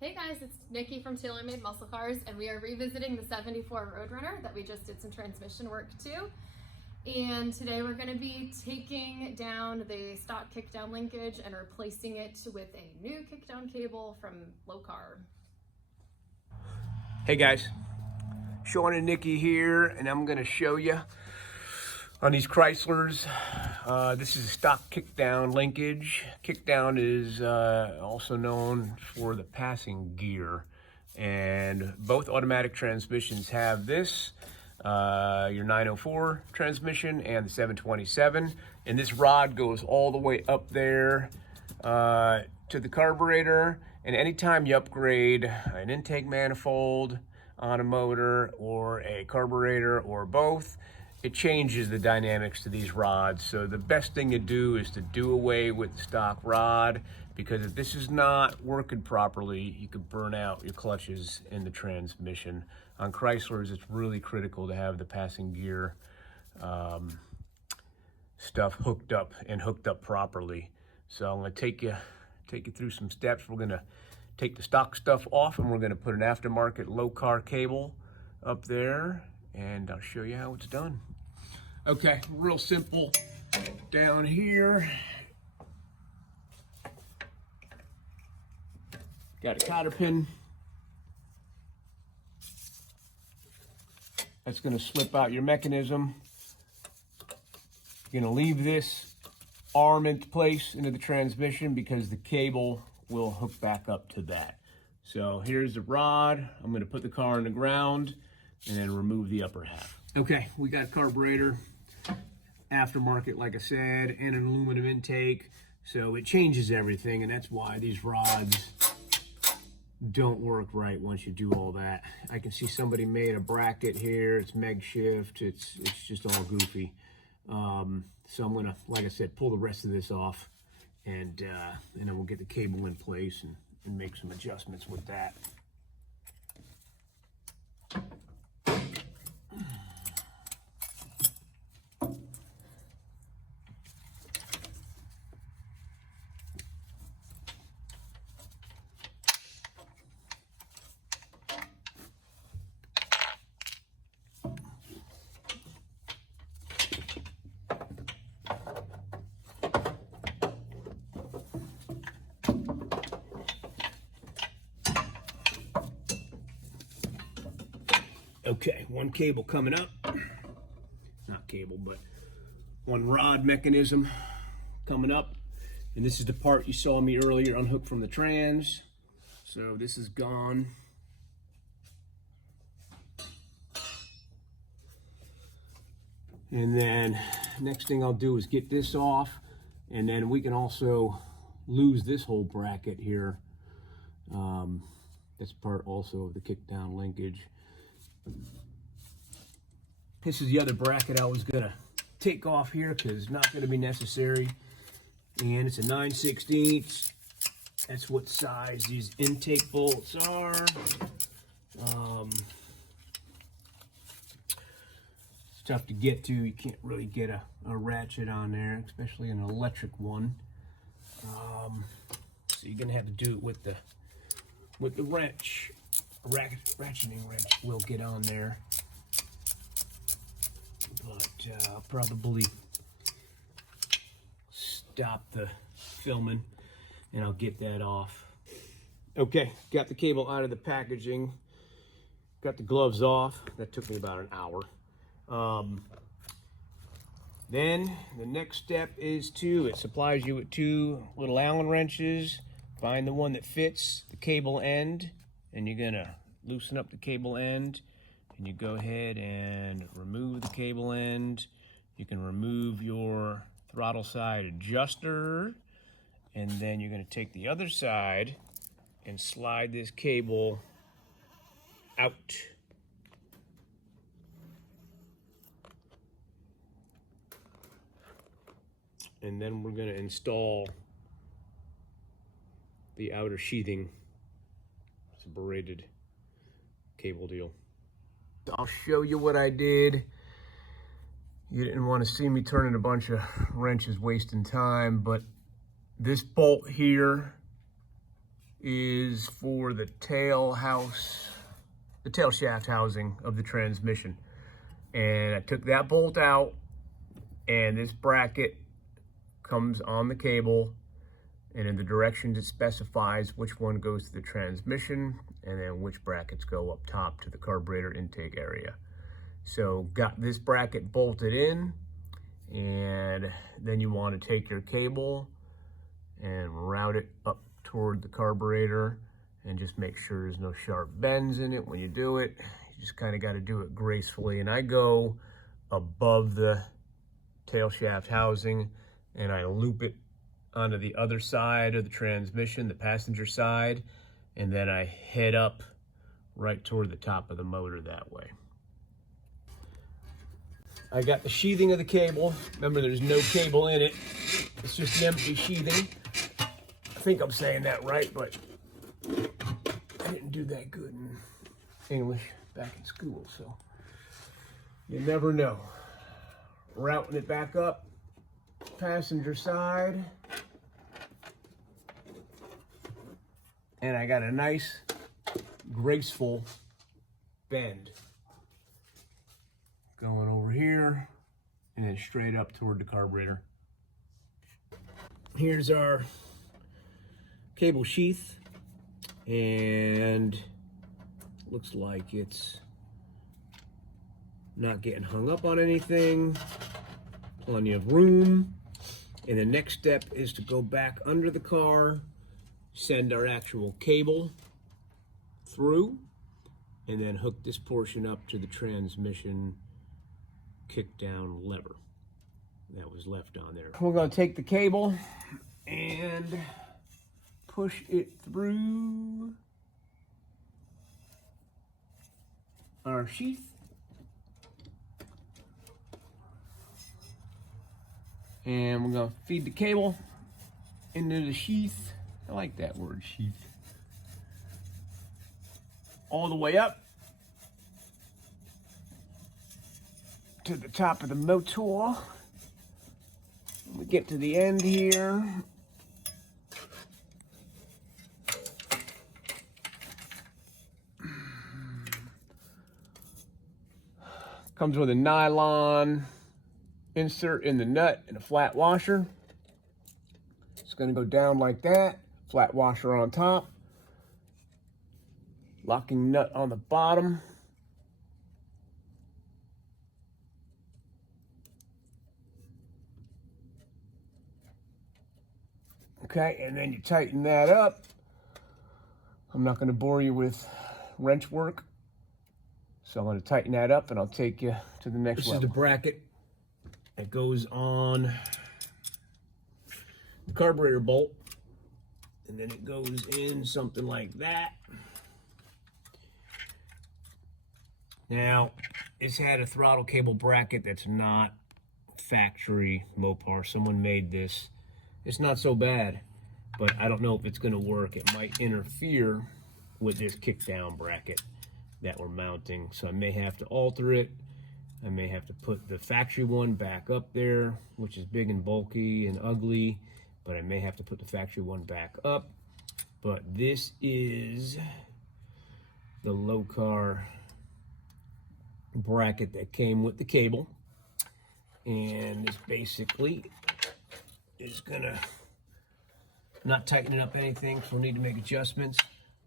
Hey guys, it's Nikki from TaylorMade Muscle Cars, and we are revisiting the 74 Roadrunner that we just did some transmission work to. And today we're going to be taking down the stock Kickdown linkage and replacing it with a new Kickdown cable from Lokar. Hey guys, Sean and Nikki here, and I'm going to show you on these Chryslers. This is a stock Kickdown linkage. Kickdown is also known for the passing gear, and both automatic transmissions have this, your 904 transmission and the 727, and this rod goes all the way up there to the carburetor. And anytime you upgrade an intake manifold on a motor or a carburetor or both, it changes the dynamics to these rods. So the best thing to do is to do away with the stock rod, because if this is not working properly, you could burn out your clutches in the transmission. On Chryslers, it's really critical to have the passing gear stuff hooked up properly. So I'm going to take you through some steps. We're going to take the stock stuff off, and we're going to put an aftermarket Lokar cable up there, and I'll show you how it's done. Okay, real simple. Down here, got a cotter pin. That's going to slip out your mechanism. You're going to leave this arm into place into the transmission because the cable will hook back up to that. So here's the rod. I'm going to put the car on the ground and then remove the upper half. Okay, we got carburetor, aftermarket, like I said, and an aluminum intake. So it changes everything, and that's why these rods don't work right once you do all that. I can see somebody made a bracket here. It's makeshift. It's just all goofy. So I'm gonna, like I said, pull the rest of this off, and then we'll get the cable in place and make some adjustments with that. Okay, one cable coming up. Not cable, but one rod mechanism coming up. And this is the part you saw me earlier unhook from the trans. So this is gone. And then next thing I'll do is get this off, and then we can also lose this whole bracket here. That's part also of the Kickdown linkage. This is the other bracket I was gonna take off here because it's not gonna be necessary. And it's a 9/16. That's what size these intake bolts are. It's tough to get to. You can't really get a ratchet on there, especially an electric one. So you're gonna have to do it with the wrench. Ratcheting wrench will get on there, but I'll probably stop the filming and I'll get that off. Okay, got the cable out of the packaging, got the gloves off. That took me about an hour. Then the next step is it supplies you with two little Allen wrenches. Find the one that fits the cable end, and you're gonna loosen up the cable end, and you go ahead and remove the cable end. You can remove your throttle side adjuster, and then you're gonna take the other side and slide this cable out. And then we're gonna install the outer sheathing. It's a braided cable deal. I'll show you what I did. You didn't want to see me turning a bunch of wrenches, wasting time, but this bolt here is for the tail shaft housing of the transmission. And I took that bolt out, and this bracket comes on the cable, and in the directions it specifies which one goes to the transmission and then which brackets go up top to the carburetor intake area. So got this bracket bolted in, and then you want to take your cable and route it up toward the carburetor, and just make sure there's no sharp bends in it when you do it. You just kind of got to do it gracefully. And I go above the tail shaft housing, and I loop it onto the other side of the transmission, the passenger side, and then I head up right toward the top of the motor that way. I got the sheathing of the cable. Remember, there's no cable in it. It's just an empty sheathing. I think I'm saying that right, but I didn't do that good in English back in school, so you never know. Routing it back up, passenger side. And I got a nice, graceful bend going over here and then straight up toward the carburetor. Here's our cable sheath, and looks like it's not getting hung up on anything. Plenty of room. And the next step is to go back under the car, send our actual cable through, and then hook this portion up to the transmission kickdown lever that was left on there. We're going to take the cable and push it through our sheath. And we're going to feed the cable into the sheath. I like that word, sheath. All the way up to the top of the motor. When we get to the end here, comes with a nylon insert in the nut and a flat washer. It's going to go down like that. Flat washer on top. Locking nut on the bottom. Okay, and then you tighten that up. I'm not going to bore you with wrench work, so I'm going to tighten that up and I'll take you to the next level. This is the bracket that goes on the carburetor bolt, and then it goes in something like that. Now, this had a throttle cable bracket that's not factory Mopar. Someone made this. It's not so bad, but I don't know if it's going to work. It might interfere with this kickdown bracket that we're mounting, so I may have to alter it. I may have to put the factory one back up there, which is big and bulky and ugly, but I may have to put the factory one back up. But this is the Lokar bracket that came with the cable, and this basically is gonna not tighten up anything, so we'll need to make adjustments,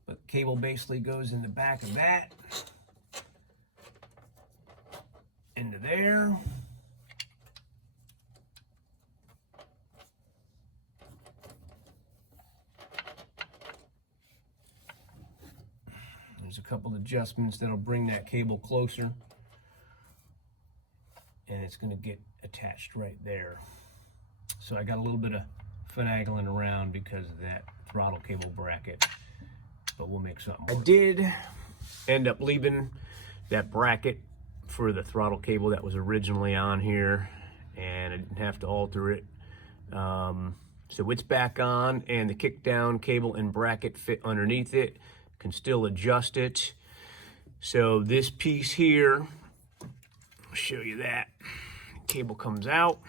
but the cable basically goes in the back of that into there. There's a couple of adjustments that'll bring that cable closer, and it's going to get attached right there. So I got a little bit of finagling around because of that throttle cable bracket, but we'll make something work. I did end up leaving that bracket for the throttle cable that was originally on here, and I didn't have to alter it. So it's back on, and the kickdown cable and bracket fit underneath it. Can still adjust it. So this piece here, I'll show you that. Cable comes out.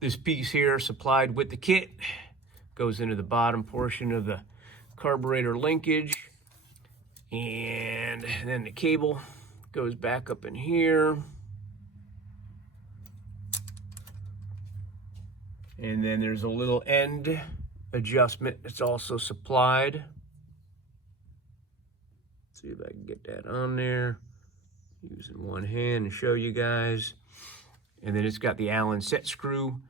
This piece here, supplied with the kit, goes into the bottom portion of the carburetor linkage. And then the cable goes back up in here. And then there's a little end adjustment that's also supplied. Let's see if I can get that on there. Using one hand to show you guys. And then it's got the Allen set screw.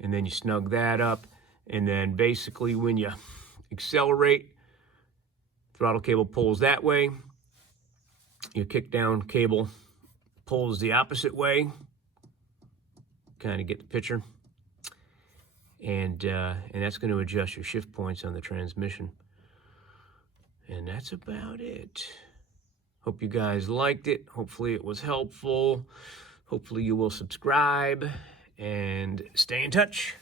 And then you snug that up. And then basically when you accelerate, throttle cable pulls that way. Your kick down cable pulls the opposite way. Kind of get the picture. And that's going to adjust your shift points on the transmission. And that's about it. Hope you guys liked it. Hopefully it was helpful. Hopefully you will subscribe and stay in touch.